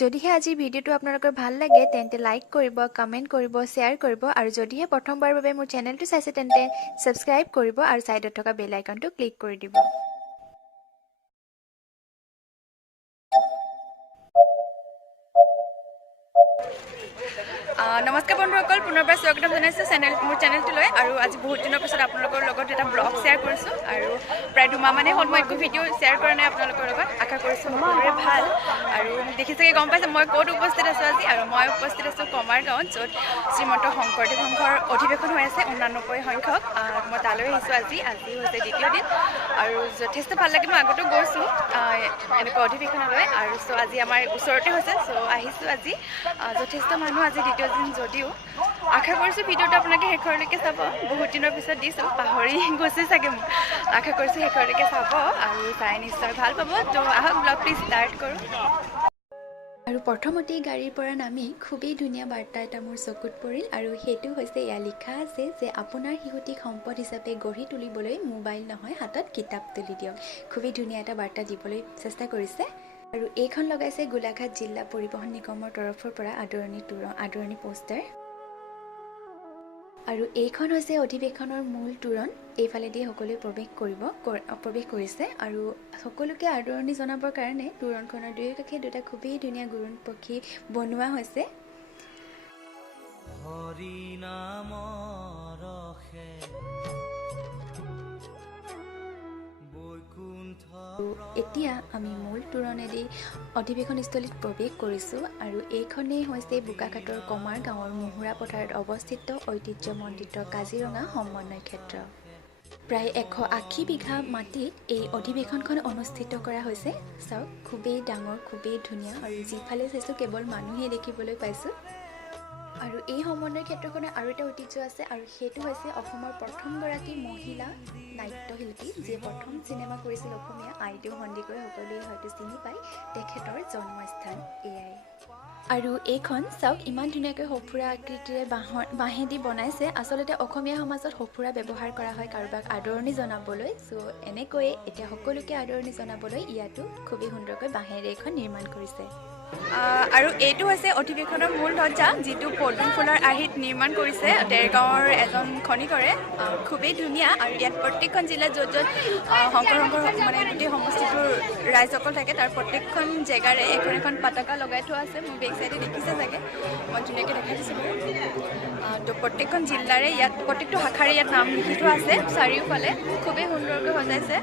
যদিহে আজিৰ ভিডিঅ'টো আপোনালোকৰ ভাল লাগে তেন্তে লাইক কৰিব, কমেণ্ট কৰিব, শ্বেয়াৰ কৰিব আৰু যদিহে প্ৰথমবাৰৰ বাবে মোৰ চেনেলটো চাইছে তেন্তে ছাবস্ক্ৰাইব কৰিব আৰু ছাইডত থকা বেল আইকনটো ক্লিক কৰি দিব। নমস্কাৰ বন্ধুসকল, পুনৰবাৰ স্বাগতম জনাইছোঁ মোৰ চেনেলটোলৈ। আৰু আজি বহুত দিনৰ পিছত আপোনালোকৰ লগত এটা ব্লগ শ্বেয়াৰ কৰিছোঁ আৰু প্ৰায় 2 মাহ মানে হ'ল মই একো ভিডিঅ' শ্বেয়াৰ কৰা নাই আপোনালোকৰ লগত। আশা কৰিছোঁ সকলোৰে ভাল। আৰু দেখি চাগে গম পাইছে মই ক'ত উপস্থিত আছোঁ আজি। আৰু মই উপস্থিত আছোঁ কমাৰ গাঁৱত, য'ত শ্ৰীমন্ত শংকৰদেৱ সংঘৰ অধিৱেশন হৈ আছে 89 সংখ্যক। মই তালৈ আহিছোঁ আজি হৈছে দ্বিতীয় দিন আৰু যথেষ্ট ভাল লাগে। মই আগতেও গৈছোঁ এনেকুৱা অধিৱেশনলৈ আৰু আজি আমাৰ ওচৰতে হৈছে, আহিছোঁ আজি। যথেষ্ট মানুহ আজি দ্বিতীয় দিন যদিও আশা কৰিছোঁ ভিডিঅ'টো আপোনালোকে শেষৰলৈকে চাব। বহুত দিনৰ পিছত দিছোঁ, পাহৰি গৈছে চাগে মোক। আশা কৰিছোঁ শেষৰলৈকে চাব আৰু চাই নিশ্চয় ভাল পাব। তো আহক ব্লগটো ষ্টাৰ্ট কৰোঁ। আৰু প্ৰথমতেই গাড়ীৰ পৰা নামি খুবেই ধুনীয়া বাৰ্তা এটা মোৰ চকুত পৰিল আৰু সেইটো হৈছে এয়া লিখা আছে যে আপোনাৰ শিশুটিক সম্পদ হিচাপে গঢ়ি তুলিবলৈ মোবাইল নহয় হাতত কিতাপ তুলি দিয়ক। খুবেই ধুনীয়া এটা বাৰ্তা দিবলৈ চেষ্টা কৰিছে। আৰু এইখন লগাইছে গোলাঘাট জিলা পৰিবহণ নিগমৰ তৰফৰ পৰা আদৰণি পোষ্টাৰ। আৰু এইখন হৈছে অধিৱেশনৰ মূল তোৰণ। এইফালেদি সকলোৱে প্ৰৱেশ কৰিছে আৰু সকলোকে আদৰণি জনাবৰ কাৰণে তোৰণখনৰ দুয়ো কাষে দুটা খুবেই ধুনীয়া গুৰুণ পক্ষী বনোৱা হৈছে। হৰি নাম ৰখে এতিয়া আমি মূল তোৰণেদি অধিৱেশনস্থলীত প্ৰৱেশ কৰিছোঁ আৰু এইখনেই হৈছে বোকাখাটৰ কমাৰ গাঁৱৰ মুহুৰা পথাৰত অৱস্থিত ঐতিহ্যমণ্ডিত কাজিৰঙা সমন্বয় ক্ষেত্ৰ। প্ৰায় 180 বিঘা মাটিত এই অধিৱেশনখন অনুষ্ঠিত কৰা হৈছে। চাওক, খুবেই ডাঙৰ, খুবেই ধুনীয়া আৰু যিফালে চাইছোঁ কেৱল মানুহেই দেখিবলৈ পাইছোঁ। আৰু এই সমন্বয় ক্ষেত্ৰখনৰ আৰু এটা ঐতিহ্য আছে আৰু সেইটো হৈছে অসমৰ প্ৰথমগৰাকী মহিলা নাট্যশিল্পী, যিয়ে প্ৰথম চিনেমা কৰিছিল অসমীয়া, আইদেউ সন্দিকৈ। সকলোৱে হয়তো চিনি পায় তেখেতৰ জন্মস্থান এয়াই। আৰু এইখন চাওক, ইমান ধুনীয়াকৈ সঁফুৰা আকৃতিৰে বাঁহেদি বনাইছে। আচলতে অসমীয়া সমাজত সঁফুৰা ব্যৱহাৰ কৰা হয় কাৰোবাক আদৰণি জনাবলৈ। এনেকৈয়ে এতিয়া সকলোকে আদৰণি জনাবলৈ ইয়াতো খুবেই সুন্দৰকৈ বাঁহেৰে এইখন নিৰ্মাণ কৰিছে। আৰু এইটো হৈছে অধিৱেশনৰ মূল ধ্বজা, যিটো পদুম ফুলৰ আৰ্হিত নিৰ্মাণ কৰিছে দেৰগাঁৱৰ এজন খনিকৰে। খুবেই ধুনীয়া। আৰু ইয়াত প্ৰত্যেকখন জিলাত য'ত শংকৰ মানে গোটেই সমষ্টিটোৰ ৰাইজসকল থাকে, তাৰ প্ৰত্যেকখন জেগাৰে এখন পতাকা লগাই থোৱা আছে। মোৰ বেক চাইডে দেখিছে চাগে, মই ধুনীয়াকৈ দেখাই দিছোঁ বাৰু। তো প্ৰত্যেকখন জিলাৰে ইয়াত প্ৰত্যেকটো শাখাৰে ইয়াত নাম লিখি থোৱা আছে চাৰিওফালে। খুবেই সুন্দৰকৈ সজাইছে।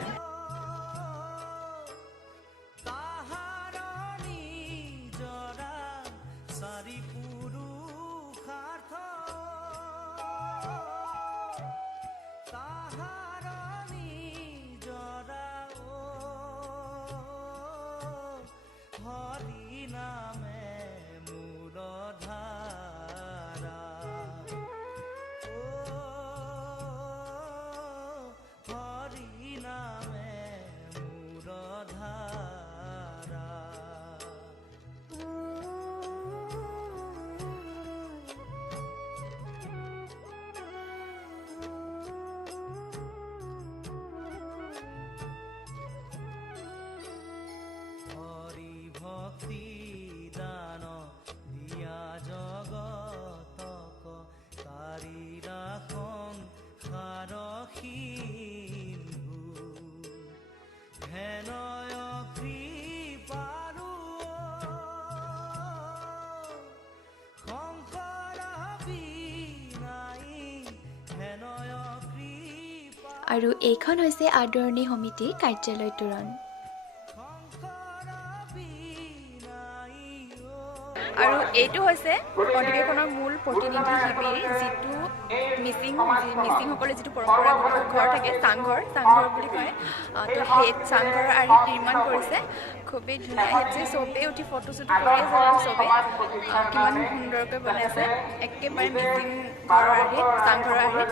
আৰু এইখন হৈছে আদৰণি সমিতিৰ কাৰ্যালয় তোৰণ। আৰু এইটো হৈছে অধিৱেশনৰ মূল প্ৰতিনিধি শিবিৰ, যিটো মিচিংসকলে যিটো পৰম্পৰাগত ঘৰ থাকে, চাংঘৰ বুলি কয়। তো সেই চাংঘৰৰ আৰ্হিত নিৰ্মাণ কৰিছে। খুবেই ধুনীয়া। ইয়াত যে চবেই উঠি ফটো চটো কৰি আছে, চবেই কিমান সুন্দৰকৈ বনাইছে। একেবাৰে মিচিং ঘৰৰ আৰ্হিত, চাংঘৰৰ আৰ্হিত।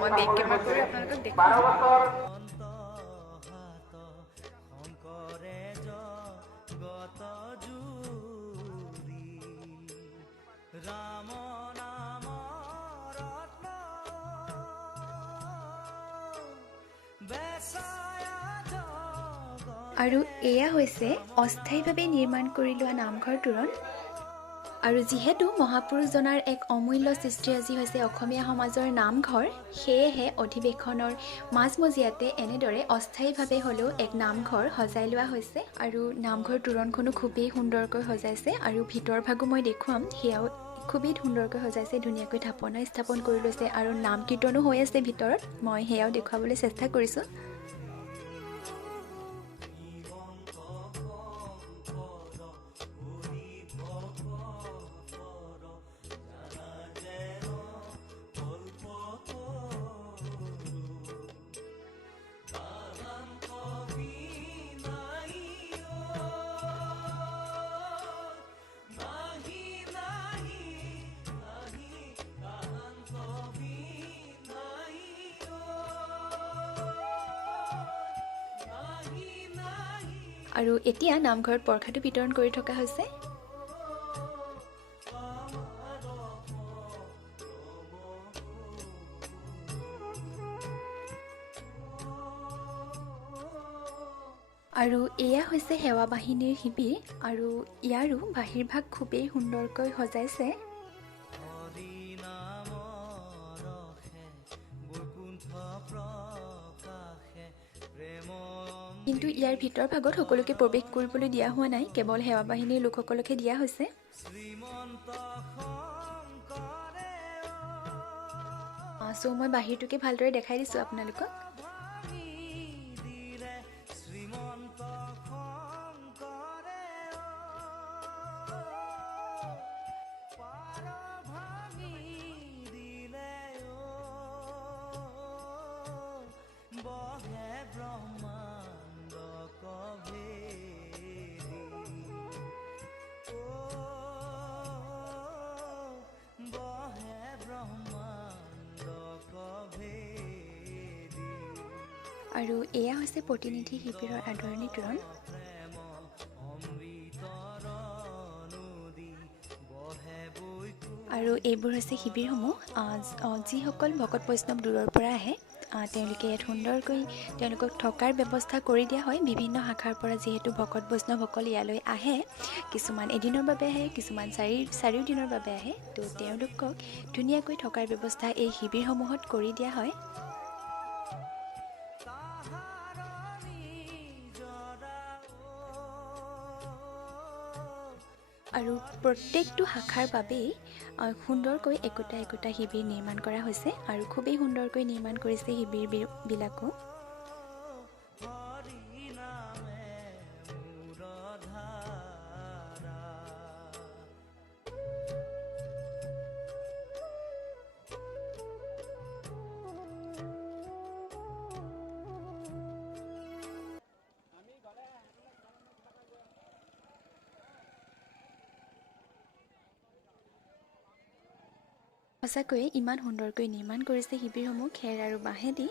মই বেক কেমেৰা কৰি আপোনালোকক দেখুৱাম। আৰু এয়া হৈছে অস্থায়ীভাৱে নিৰ্মাণ কৰি লোৱা নামঘৰ তোৰণ। আৰু যিহেতু মহাপুৰুষজনাৰ এক অমূল্য সৃষ্টিৰাজি হৈছে অসমীয়া সমাজৰ নামঘৰ, সেয়েহে অধিৱেশনৰ মাজমজিয়াতে এনেদৰে অস্থায়ীভাৱে হ'লেও এক নামঘৰ সজাই লোৱা হৈছে। আৰু নামঘৰ তোৰণখনো খুবেই সুন্দৰকৈ সজাইছে, আৰু ভিতৰ ভাগো মই দেখুৱাম, সেয়াও খুবেই সুন্দৰকৈ সজাইছে, ধুনীয়াকৈ থাপনা স্থাপন কৰি লৈছে আৰু নাম কীৰ্তনো হৈ আছে ভিতৰত, মই সেয়াও দেখুৱাবলৈ চেষ্টা কৰিছোঁ। আৰু এতিয়া নামঘৰত প্ৰসাদো বিতৰণ কৰি থকা হৈছে। আৰু এয়া হৈছে সেৱা বাহিনীৰ শিবিৰ, আৰু ইয়াৰো বাহিৰভাগ খুবেই সুন্দৰকৈ সজাইছে। কিন্তু ইয়াৰ ভিতৰ ভাগত সকলোকে প্ৰৱেশ কৰিবলৈ দিয়া হোৱা নাই, কেৱল সেৱা বাহিনীৰ লোকসকলকে দিয়া হৈছে। চ' মই বাহিৰটোকে ভালদৰে দেখাই দিছোঁ আপোনালোকক। আৰু এয়া হৈছে প্ৰতিনিধি শিবিৰৰ আদৰণি তোৰণ। আৰু এইবোৰ হৈছে শিবিৰসমূহ, যিসকল ভকত বৈষ্ণৱ দূৰৰ পৰা আহে তেওঁলোকে ইয়াত সুন্দৰকৈ তেওঁলোকক থকাৰ ব্যৱস্থা কৰি দিয়া হয়। বিভিন্ন শাখাৰ পৰা যিহেতু ভকত বৈষ্ণৱসকল ইয়ালৈ আহে, কিছুমান এদিনৰ বাবে আহে, কিছুমান চাৰিও দিনৰ বাবে আহে, তো তেওঁলোকক ধুনীয়াকৈ থকাৰ ব্যৱস্থা এই শিবিৰসমূহত কৰি দিয়া হয়। আৰু প্ৰত্যেকটো শাখাৰ বাবেই সুন্দৰকৈ একোটা একোটা শিবিৰ নিৰ্মাণ কৰা হৈছে, আৰু খুবেই সুন্দৰকৈ নিৰ্মাণ কৰিছে শিবিৰবিলাকো। সঁচাকৈয়ে ইমান সুন্দৰকৈ নিৰ্মাণ কৰিছে শিবিৰসমূহ, খেৰ আৰু বাঁহেদি,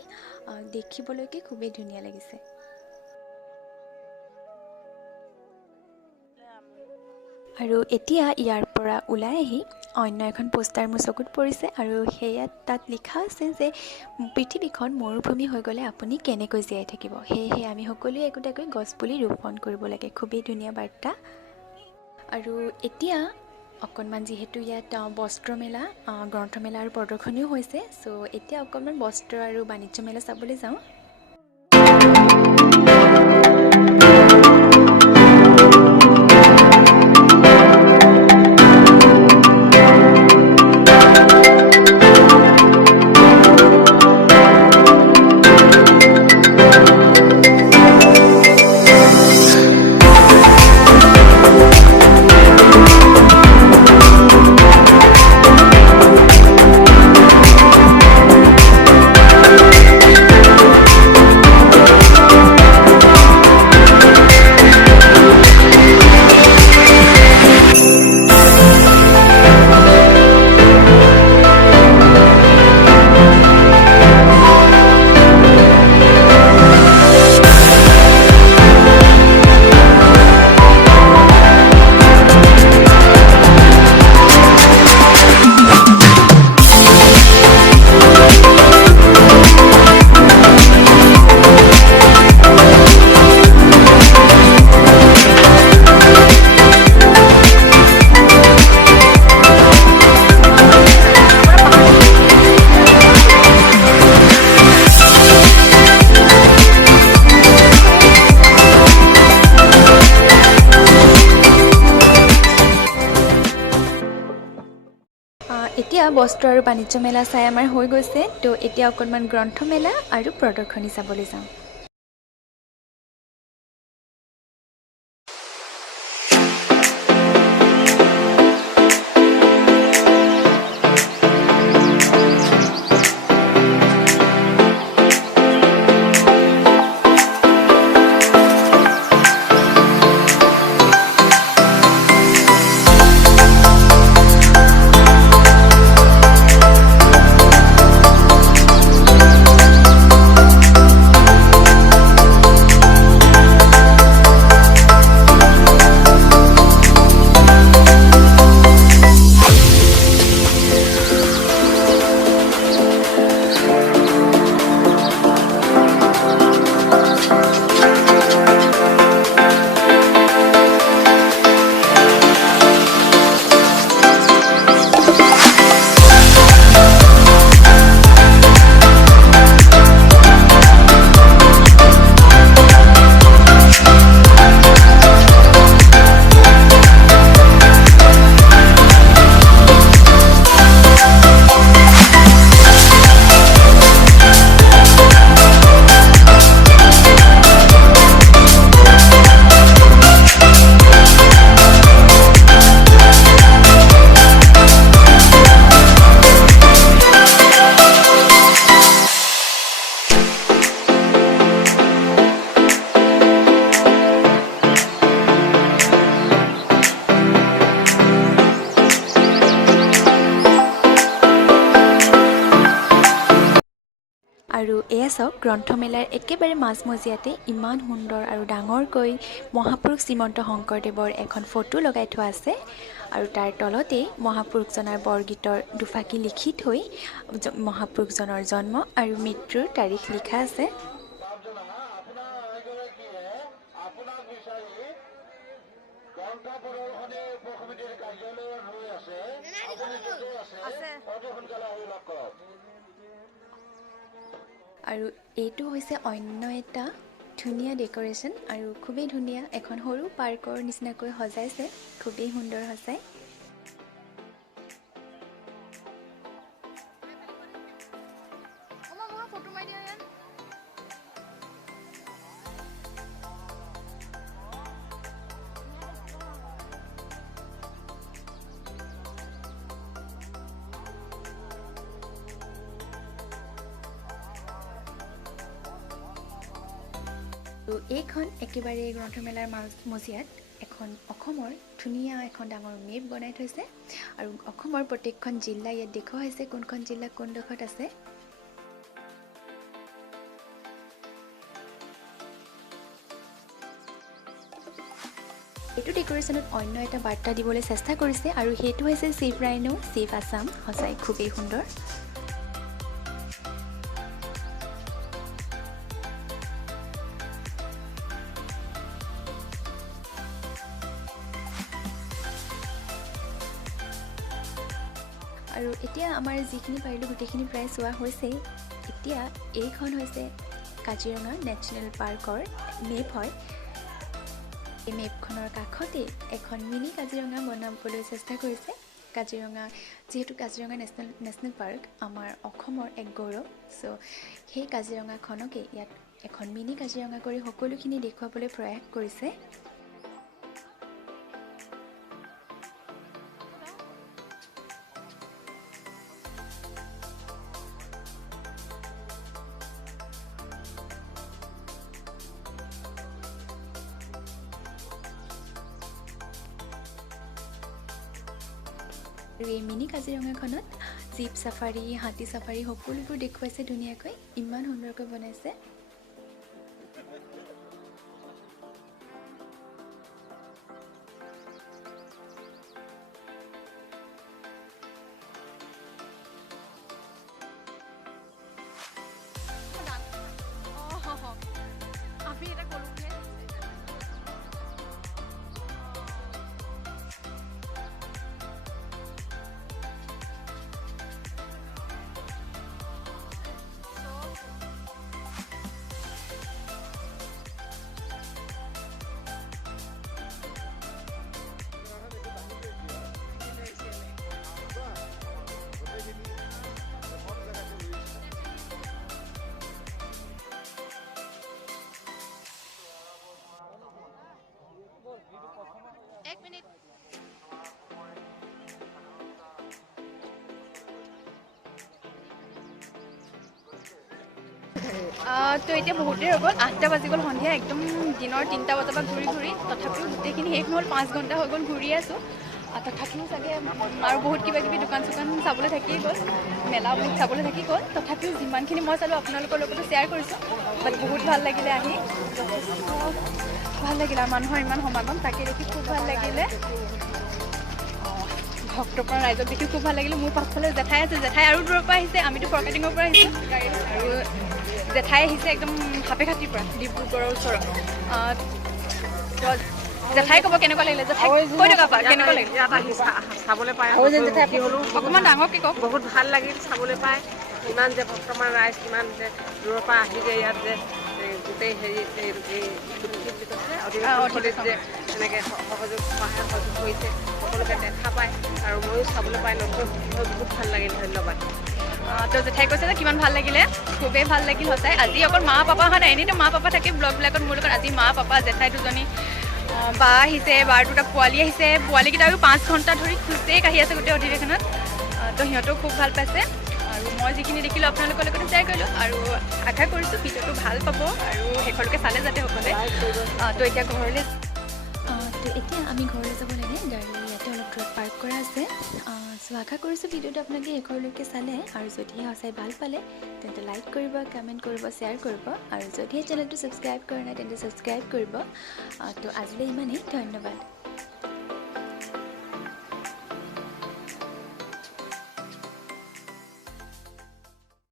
দেখিবলৈকে খুবেই ধুনীয়া লাগিছে। আৰু এতিয়া ইয়াৰ পৰা ওলাই আহি অন্য এখন পোষ্টাৰ মোৰ চকুত পৰিছে, আৰু তাত লিখা আছে যে পৃথিৱীখন মৰুভূমি হৈ গ'লে আপুনি কেনেকৈ জীয়াই থাকিব, সেয়েহে আমি সকলোৱে একোটাকৈ গছপুলি ৰোপণ কৰিব লাগে। খুবেই ধুনীয়া বাৰ্তা। আৰু এতিয়া অকণমান যিহেতু ইয়াত বস্ত্ৰমেলা, গ্ৰন্থমেলা আৰু প্ৰদৰ্শনীও হৈছে, চ' এতিয়া অকণমান বস্ত্ৰ আৰু বাণিজ্য মেলা চাবলৈ যাওঁ। বস্ত্ৰ আৰু বাণিজ্য মেলা চাই আমাৰ হৈ গৈছে তো এতিয়া অকণমান গ্ৰন্থমেলা আৰু প্ৰদৰ্শনী চাবলৈ যাওঁ আৰু এয়া চাওক গ্ৰন্থমেলাৰ একেবাৰে মাজমজিয়াতে ইমান সুন্দৰ আৰু ডাঙৰকৈ মহাপুৰুষ শ্ৰীমন্ত শংকৰদেৱৰ এখন ফটো লগাই থোৱা আছে আৰু তাৰ তলতেই মহাপুৰুষজনাৰ বৰগীতৰ দুফাকি লিখি থৈ মহাপুৰুষজনৰ জন্ম আৰু মৃত্যুৰ তাৰিখ লিখা আছে আৰু এইটো হৈছে অন্য এটা ধুনীয়া ডেকোৰেশ্যন আৰু খুবেই ধুনীয়া এখন সৰু পাৰ্কৰ নিচিনাকৈ সজাইছে খুবেই সুন্দৰ সজাই আৰু এইখন একেবাৰে গ্ৰন্থমেলাৰ মাজমজিয়াত এখন অসমৰ ধুনীয়া এখন ডাঙৰ মেপ বনাই থৈছে আৰু অসমৰ প্ৰত্যেকখন জিলা ইয়াত দেখুওৱা হৈছে কোনখন জিলা কোনডোখৰত আছে এইটো ডেকোৰেশ্যনত অন্য এটা বাৰ্তা দিবলৈ চেষ্টা কৰিছে আৰু সেইটো হৈছে ছেভ ৰাইনো ছেভ আছাম সঁচাই খুবেই সুন্দৰ আৰু এতিয়া আমাৰ যিখিনি পাৰিলোঁ গোটেইখিনি প্ৰায় চোৱা হৈছে এতিয়া এইখন হৈছে কাজিৰঙা নেশ্যনেল পাৰ্কৰ মেপ হয় এই মেপখনৰ কাষতে এখন মিনি কাজিৰঙা বনাবলৈ চেষ্টা কৰিছে কাজিৰঙা যেহেতু কাজিৰঙা নেশ্যনেল পাৰ্ক আমাৰ অসমৰ এক গৌৰৱ চ' সেই কাজিৰঙাখনকে ইয়াত এখন মিনি কাজিৰঙা কৰি সকলোখিনি দেখুৱাবলৈ প্ৰয়াস কৰিছে আৰু এই মিনি কাজিৰঙাখনত জীপ চাফাৰী হাতী চাফাৰী সকলোবোৰ দেখুৱাইছে ধুনীয়াকৈ ইমান সুন্দৰকৈ বনাইছে তো এতিয়া বহুত দেৰি হৈ গ'ল 8টা বাজি গ'ল সন্ধিয়া একদম দিনৰ 3টা বজাৰ পৰা ঘূৰি তথাপিও গোটেইখিনি শেষ নহ'ল 5 ঘণ্টা হৈ গ'ল ঘূৰি আছোঁ তথাপিও চাগে আৰু বহুত কিবা কিবি দোকান চোকান চাবলৈ থাকিয়ে গ'ল মেলা বহুত চাবলৈ থাকি গ'ল তথাপিও যিমানখিনি মই চালোঁ আপোনালোকৰ লগতো শ্বেয়াৰ কৰিছোঁ বাট বহুত ভাল লাগিলে আহি ভাল লাগিলে আৰু মানুহৰ ইমান সমাগম তাকে দেখি খুব ভাল লাগিলে ভক্তপ্ৰাণ ৰাইজক দেখি খুব ভাল লাগিলে মোৰ পাছফালে জেঠাই আছে জেঠাই আৰু দূৰৰ পৰা আহিছে আমিতো ফৰকাটিঙৰ পৰা আহিছোঁ আৰু জেঠাই আহিছে একদম সাপেখাতিৰ পৰা ডিব্ৰুগড়ৰ ওচৰত জেঠাই ক'ব কেনেকুৱা লাগিলে জেঠাই কৈ থকা পা কেনেকুৱা লাগিলে ইয়াত আহি চাবলৈ পায় অকণমান ডাঙৰকৈ কওক বহুত ভাল লাগিল চাবলৈ পায় ইমান যে বৰ্তমান ৰাইজ কিমান যে দূৰৰ পৰা আহি যে ইয়াত যে গোটেই হেৰি অধিৱেশনস্থলীত যে এনেকৈ সহযোগ কৰিছে সকলোকে দেখা পায় আৰু ময়ো চাবলৈ পাই নতুন বহুত ভাল লাগিল ধন্যবাদ তো জেঠাই কৈছে যে কিমান ভাল লাগিলে খুবেই ভাল লাগিল সঁচাই আজি অকল মা পাপা অহা নাই এনেইতো মা পাপা থাকে ব্লগবিলাকত মোৰ লগত আজি মা পাপা জেঠাই দুজনী বা আহিছে বাৰ দুটা পোৱালি আহিছে পোৱালিকেইটাও 5 ঘণ্টা ধৰি খোজেই কাঢ়ি আছে গোটেই অধিৱেশনত তো সিহঁতেও খুব ভাল পাইছে আৰু মই যিখিনি দেখিলোঁ আপোনালোকৰ লগতো শ্বেয়াৰ কৰিলোঁ আৰু আশা কৰিছোঁ ভিডিঅ'টো ভাল পাব আৰু শেষলৈকে চালে যাতে সকলোৱে তো এতিয়া ঘৰলৈ তো এতিয়া আমি ঘৰলৈ যাব লাগে গাড়ী ইয়াতে অলপ দূৰত পাৰ্ক কৰা আছে চ' আশা কৰিছোঁ ভিডিঅ'টো আপোনালোকে শেষলৈকে চালে আৰু যদিহে সঁচাই ভাল পালে তেন্তে লাইক কৰিব কমেণ্ট কৰিব শ্বেয়াৰ কৰিব আৰু যদিহে চেনেলটো ছাবস্ক্ৰাইব কৰা নাই তেন্তে ছাবস্ক্ৰাইব কৰিব তো আজিলৈ ইমানেই ধন্যবাদ